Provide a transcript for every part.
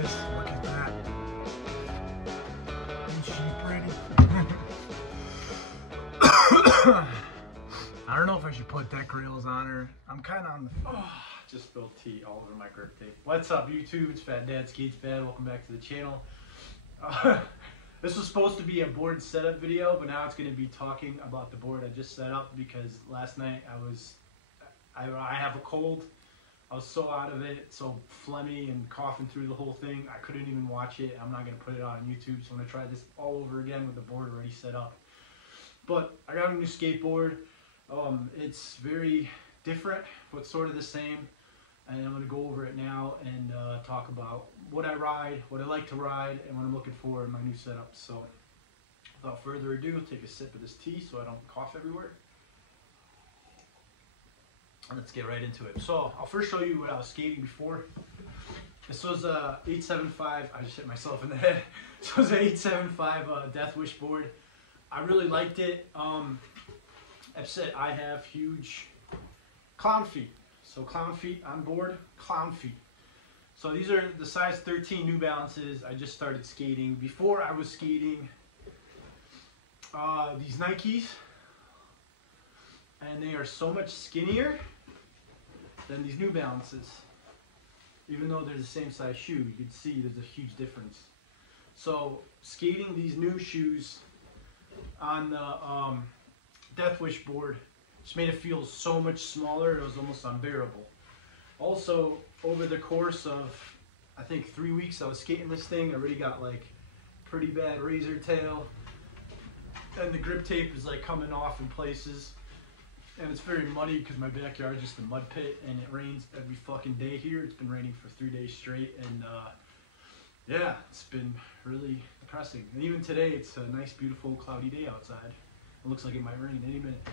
guys, look at that. Isn't she pretty? I don't know if I should put deck rails on her. I'm kind of on the... Just spilled tea all over my grip tape. What's up, YouTube? It's Fat Dad Skates Bad. Welcome back to the channel. This was supposed to be a board setup video, but now it's going to be talking about the board I just set up because last night I have a cold. I was so out of it, so phlegmy and coughing through the whole thing. I couldn't even watch it. I'm not going to put it on YouTube, so I'm going to try this all over again with the board already set up. But I got a new skateboard. It's very different, but sort of the same. And I'm going to go over it now and talk about what I ride, what I like to ride, and what I'm looking for in my new setup. So without further ado, I'll take a sip of this tea so I don't cough everywhere. Let's get right into it. So I'll first show you what I was skating before. This was a 875, I just hit myself in the head. This was an 875 Death Wish board. I really liked it. I've said I have huge clown feet. So clown feet on board, clown feet. So these are the size 13 New Balances. I just started skating. Before I was skating these Nikes, and they are so much skinnier than these New Balances. Even though they're the same size shoe, you can see there's a huge difference. So skating these new shoes on the Death Wish board just made it feel so much smaller. It was almost unbearable. Also, over the course of I think 3 weeks I was skating this thing, I already got like pretty bad razor tail, and the grip tape is like coming off in places, and it's very muddy because my backyard is just a mud pit and it rains every fucking day here. It's been raining for 3 days straight, and yeah, it's been really depressing. And even today it's a nice beautiful cloudy day outside. It looks like it might rain any minute.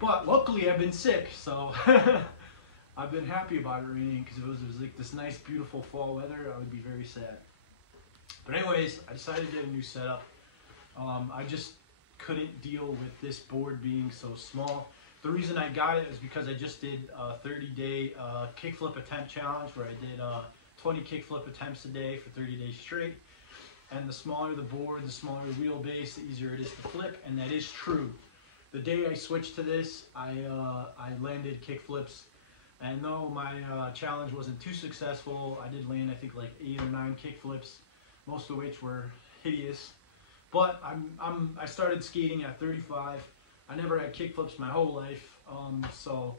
But luckily I've been sick, so I've been happy about it raining, because if it was like this nice beautiful fall weather, I would be very sad. But anyways, I decided to get a new setup. I just couldn't deal with this board being so small. The reason I got it is because I just did a 30-day kickflip attempt challenge where I did 20 kickflip attempts a day for 30 days straight. And the smaller the board, the smaller the wheelbase, the easier it is to flip, and that is true. The day I switched to this, I landed kickflips, and though my challenge wasn't too successful, I did land I think like 8 or 9 kickflips, most of which were hideous. But I started skating at 35. I never had kickflips my whole life, so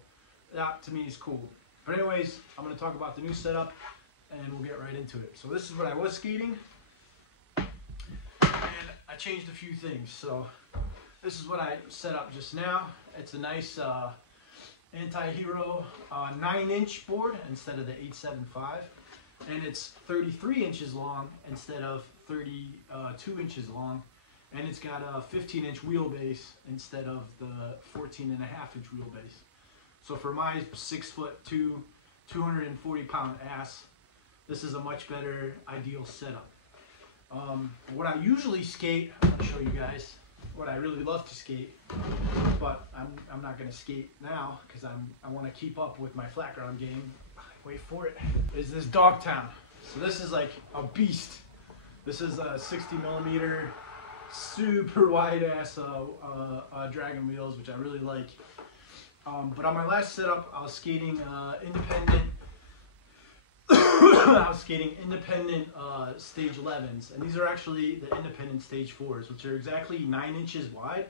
that to me is cool. But anyways, I'm going to talk about the new setup, and we'll get right into it. So this is what I was skating, and I changed a few things. So this is what I set up just now. It's a nice Anti-Hero 9-inch board instead of the 875, and it's 33 inches long instead of 32 inches long, and it's got a 15-inch wheelbase instead of the 14.5-inch wheelbase. So for my 6'2", 240-pound ass, this is a much better ideal setup. What I usually skate, I'm going to show you guys what I really love to skate, but I'm not going to skate now because I want to keep up with my flat ground game. Wait for it. Is this Dogtown. So this is like a beast. This is a 60mm super wide ass Dragon wheels, which I really like. But on my last setup, I was skating independent. I was skating independent stage 11s, and these are actually the independent stage 4s, which are exactly 9 inches wide.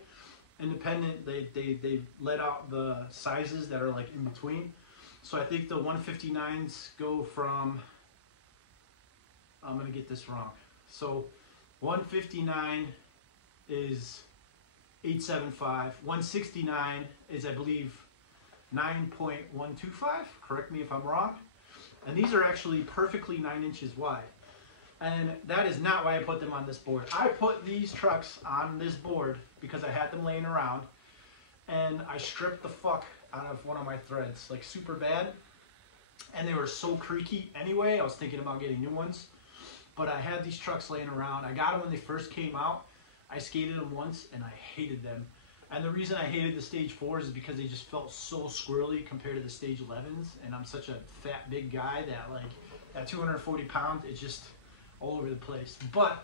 Independent, they let out the sizes that are like in between. So I think the 159s go from, I'm gonna get this wrong. So 159 is 875. 169 is, I believe, 9.125. Correct me if I'm wrong. And these are actually perfectly 9 inches wide. And that is not why I put them on this board. I put these trucks on this board because I had them laying around, and I stripped the fuck out of one of my threads, like super bad. And they were so creaky anyway, I was thinking about getting new ones. But I had these trucks laying around. I got them when they first came out. I skated them once and I hated them. And the reason I hated the Stage 4s is because they just felt so squirrely compared to the Stage 11s. And I'm such a fat, big guy that, like, at 240 pounds, it's just all over the place. But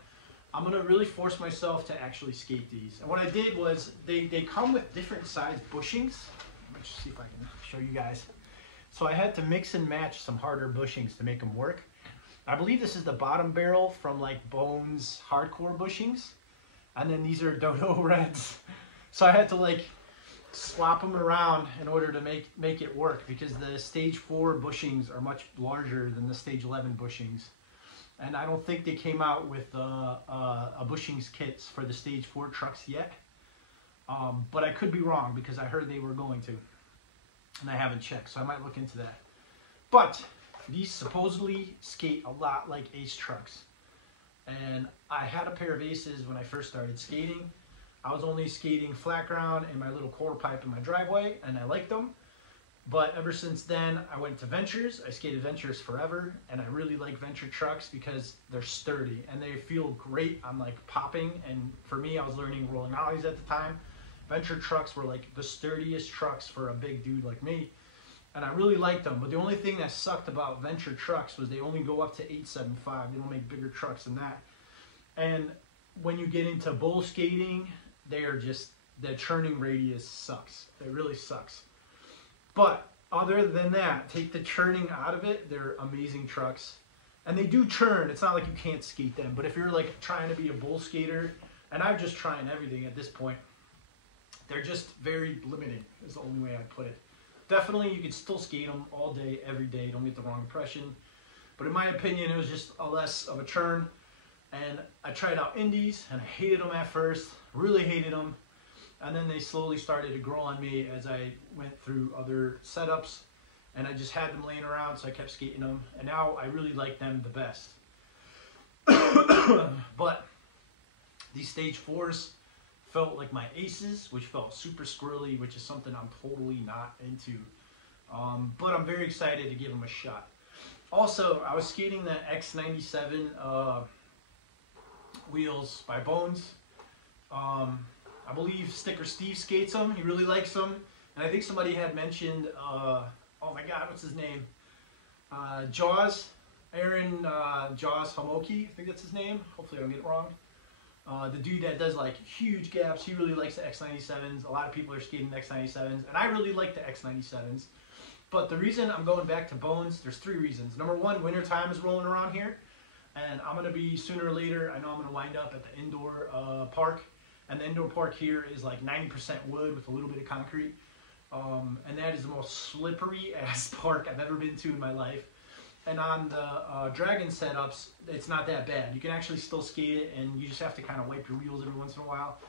I'm going to really force myself to actually skate these. And what I did was, they come with different size bushings. Let me just see if I can show you guys. So I had to mix and match some harder bushings to make them work. I believe this is the bottom barrel from, like, Bones Hardcore bushings. And then these are Dodo Reds. So I had to, like, swap them around in order to make it work, because the Stage 4 bushings are much larger than the Stage 11 bushings. And I don't think they came out with a bushings kits for the Stage 4 trucks yet. But I could be wrong, because I heard they were going to. And I haven't checked, so I might look into that. But these supposedly skate a lot like Ace trucks. And I had a pair of Aces when I first started skating. I was only skating flat ground in my little quarter pipe in my driveway, and I liked them. But ever since then, I went to Ventures. I skated Ventures forever, and I really like Venture trucks because they're sturdy and they feel great on, like, popping. And for me, I was learning rolling ollies at the time. Venture trucks were, like, the sturdiest trucks for a big dude like me, and I really liked them. But the only thing that sucked about Venture trucks was they only go up to 875. They don't make bigger trucks than that. And when you get into bull skating, they are just, the churning radius sucks. It really sucks. But other than that, take the churning out of it, they're amazing trucks. And they do churn. It's not like you can't skate them. But if you're, like, trying to be a bull skater, and I'm just trying everything at this point, they're just very limiting is the only way I'd put it. Definitely, you could still skate them all day, every day. Don't get the wrong impression. But in my opinion, it was just a less of a churn. And I tried out indies, and I hated them at first. Really hated them. And then they slowly started to grow on me as I went through other setups. And I just had them laying around, so I kept skating them. And now I really like them the best. But these Stage 4s felt like my Aces, which felt super squirrely, which is something I'm totally not into. But I'm very excited to give them a shot. Also, I was skating the X97 wheels by Bones. I believe Sticker Steve skates them. He really likes them. And I think somebody had mentioned, oh my God, what's his name? Jaws, Aaron Jaws Homoki, I think that's his name. Hopefully I don't get it wrong. The dude that does, like, huge gaps, he really likes the X97s. A lot of people are skating the X97s, and I really like the X97s. But the reason I'm going back to Bones, there's 3 reasons. Number 1, winter time is rolling around here, and I'm going to be, sooner or later, I know I'm going to wind up at the indoor park. And the indoor park here is like 90% wood with a little bit of concrete. And that is the most slippery ass park I've ever been to in my life. And on the Dragon setups, it's not that bad. You can actually still skate it, and you just have to kind of wipe your wheels every once in a while.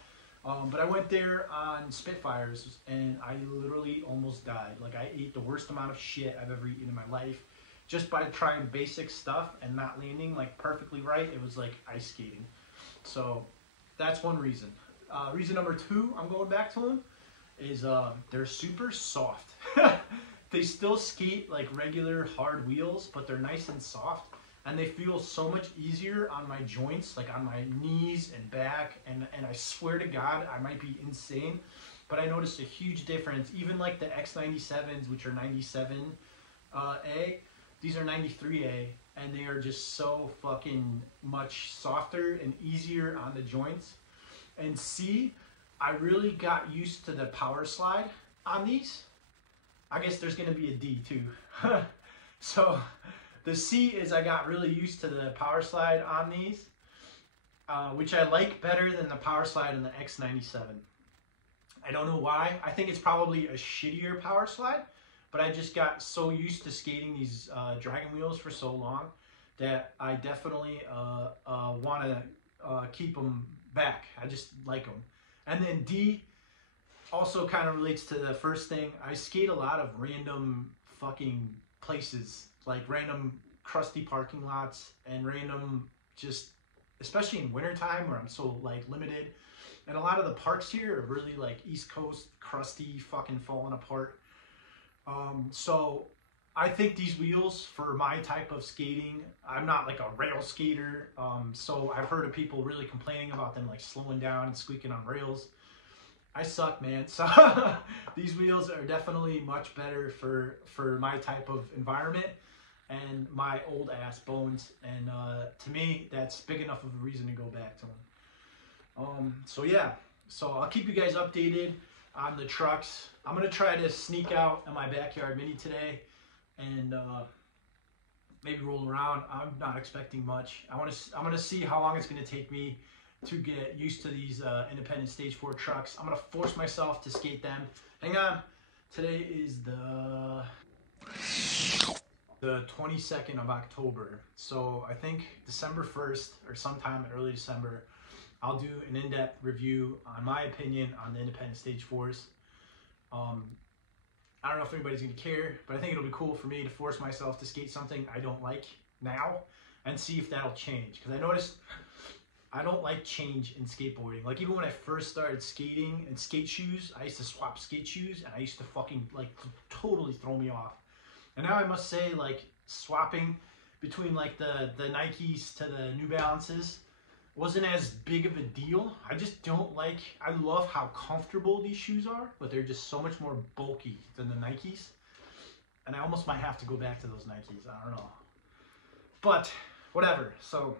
But I went there on Spitfires, and I literally almost died. Like, I ate the worst amount of shit I've ever eaten in my life. Just by trying basic stuff and not landing, like, perfectly right. It was like ice skating. So that's one reason. Reason number 2, I'm going back to them, is they're super soft. They still skate like regular hard wheels, but they're nice and soft, and they feel so much easier on my joints, like on my knees and back, and I swear to God, I might be insane, but I noticed a huge difference. Even like the X97s, which are 97A, these are 93A, and they are just so fucking much softer and easier on the joints. And C, I really got used to the power slide on these. I guess there's going to be a D too. So the C is I got really used to the power slide on these, which I like better than the power slide in the X97. I don't know why. I think it's probably a shittier power slide, but I just got so used to skating these Dragon wheels for so long that I definitely want to keep them back. I just like them. And then D also kind of relates to the first thing. I skate a lot of random fucking places, like random crusty parking lots and random just, especially in wintertime where I'm so like limited. And a lot of the parks here are really like East Coast, crusty, fucking falling apart. So I think these wheels for my type of skating, I'm not like a rail skater. So I've heard of people really complaining about them like slowing down and squeaking on rails. I suck, man. So these wheels are definitely much better for my type of environment and my old ass bones. And to me, that's big enough of a reason to go back to them. So yeah, so I'll keep you guys updated on the trucks. I'm gonna try to sneak out in my backyard mini today and maybe roll around. I'm not expecting much. I'm gonna see how long it's gonna take me to get used to these independent stage 4 trucks. I'm gonna force myself to skate them. Hang on. Today is the 22nd of October. So I think December 1st or sometime in early December, I'll do an in-depth review on my opinion on the independent stage 4s. I don't know if anybody's gonna care, but I think it'll be cool for me to force myself to skate something I don't like now and see if that'll change. Because I noticed I don't like change in skateboarding. Like even when I first started skating and skate shoes, I used to swap skate shoes and I used to fucking like totally throw me off. And now I must say, like, swapping between like the Nikes to the New Balances wasn't as big of a deal. I just don't like, I love how comfortable these shoes are, but they're just so much more bulky than the Nikes. And I almost might have to go back to those Nikes, I don't know. But whatever, so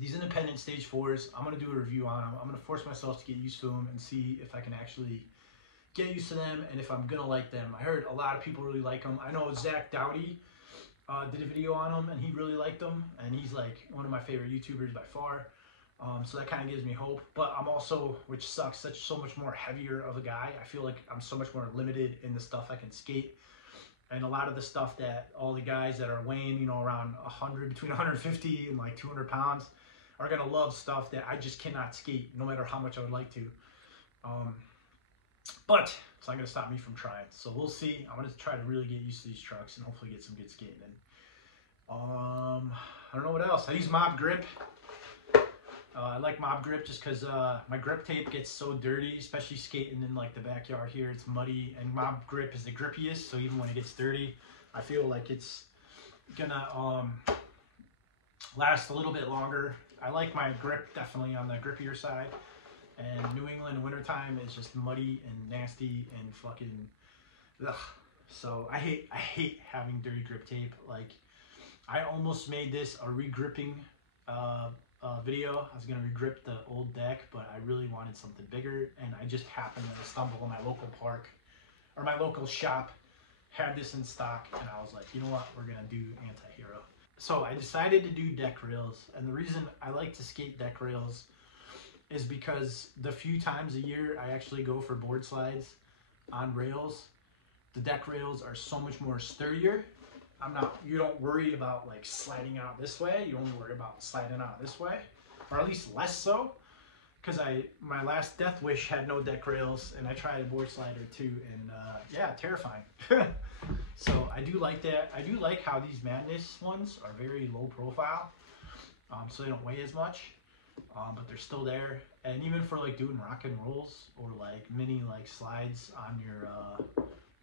these independent stage 4s, I'm gonna do a review on them. I'm gonna force myself to get used to them and see if I can actually get used to them and if I'm gonna like them. I heard a lot of people really like them. I know Zach Dowdy did a video on them and he really liked them, and he's like one of my favorite YouTubers by far. So that kind of gives me hope. But I'm also, which sucks, so much more heavier of a guy. I feel like I'm so much more limited in the stuff I can skate. And a lot of the stuff that all the guys that are weighing, you know, around 100, between 150 and like 200 pounds are gonna love stuff that I just cannot skate, no matter how much I would like to. But it's not gonna stop me from trying. So we'll see. I'm gonna try to really get used to these trucks and hopefully get some good skating in. I don't know what else. I use Mob Grip. I like Mob Grip just because my grip tape gets so dirty, especially skating in like the backyard here. It's muddy, and Mob Grip is the grippiest, so even when it gets dirty, I feel like it's gonna last a little bit longer. I like my grip definitely on the grippier side, and New England in wintertime is just muddy and nasty and fucking ugh. So I hate having dirty grip tape. Like, I almost made this a re-gripping video. I was gonna regrip the old deck, but I really wanted something bigger, and I just happened to stumble on my local park, or my local shop had this in stock, and I was like, you know what, we're gonna do Anti-Hero. So I decided to do deck rails, and the reason I like to skate deck rails is because the few times a year I actually go for board slides on rails, the deck rails are so much more sturdier. You don't worry about like sliding out this way. You only worry about sliding out this way, or at least less so. Because my last Death Wish had no deck rails, and I tried a board slide or two, and yeah, terrifying. So I do like that. I do like how these Madness ones are very low profile, so they don't weigh as much, but they're still there. And even for like doing rock and rolls or like mini like slides on your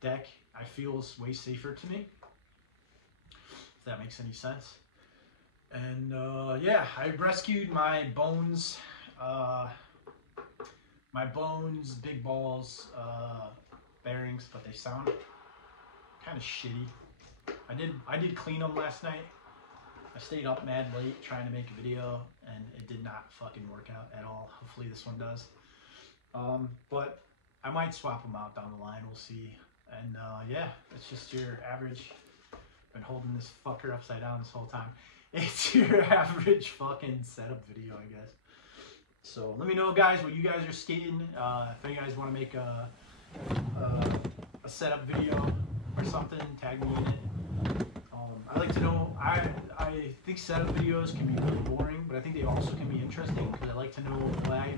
deck, I feel it's way safer to me. If that makes any sense. And yeah, I rescued my Bones, Big Balls bearings, but they sound kind of shitty. I did clean them last night. I stayed up mad late trying to make a video, and it did not fucking work out at all. Hopefully this one does. But I might swap them out down the line. We'll see. And yeah, it's just your average. Been holding this fucker upside down this whole time. It's your average fucking setup video, I guess. So let me know, guys, what you guys are skating. If you guys want to make a setup video or something, tag me in it. I like to know. I think setup videos can be really boring, but I think they also can be interesting because I like to know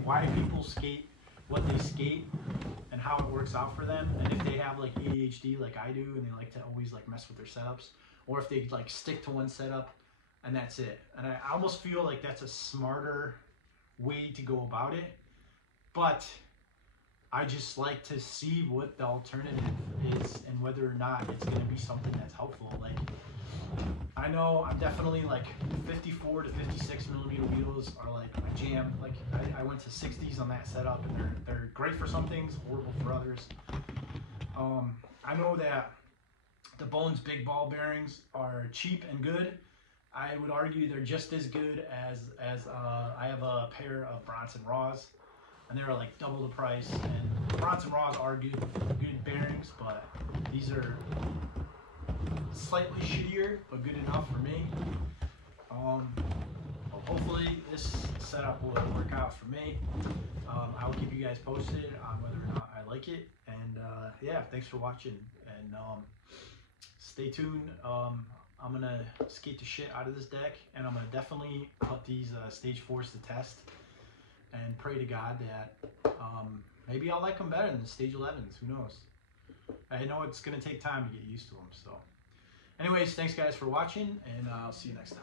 why people skate what they skate and how it works out for them, and if they have like ADHD like I do and they like to always like mess with their setups, or if they like stick to one setup and that's it. And I almost feel like that's a smarter way to go about it, but I just like to see what the alternative is and whether or not it's going to be something that's helpful. Like, I know I'm definitely like 54 to 56 millimeter wheels are like my jam. Like I went to 60s on that setup, and they're great for some things, horrible for others. I know that the Bones big ball bearings are cheap and good. I would argue they're just as good as I have a pair of Bronson Raws, and they're like double the price. And Bronson Raws are good bearings, but these are slightly shittier, but good enough for me. Well, hopefully this setup will work out for me. I will keep you guys posted on whether or not I like it. And yeah, thanks for watching, and stay tuned. I'm gonna skate the shit out of this deck, and I'm gonna definitely put these stage 4s to test and pray to God that maybe I'll like them better than the stage 11s. Who knows? I know it's gonna take time to get used to them. So anyways, thanks guys for watching, and I'll see you next time.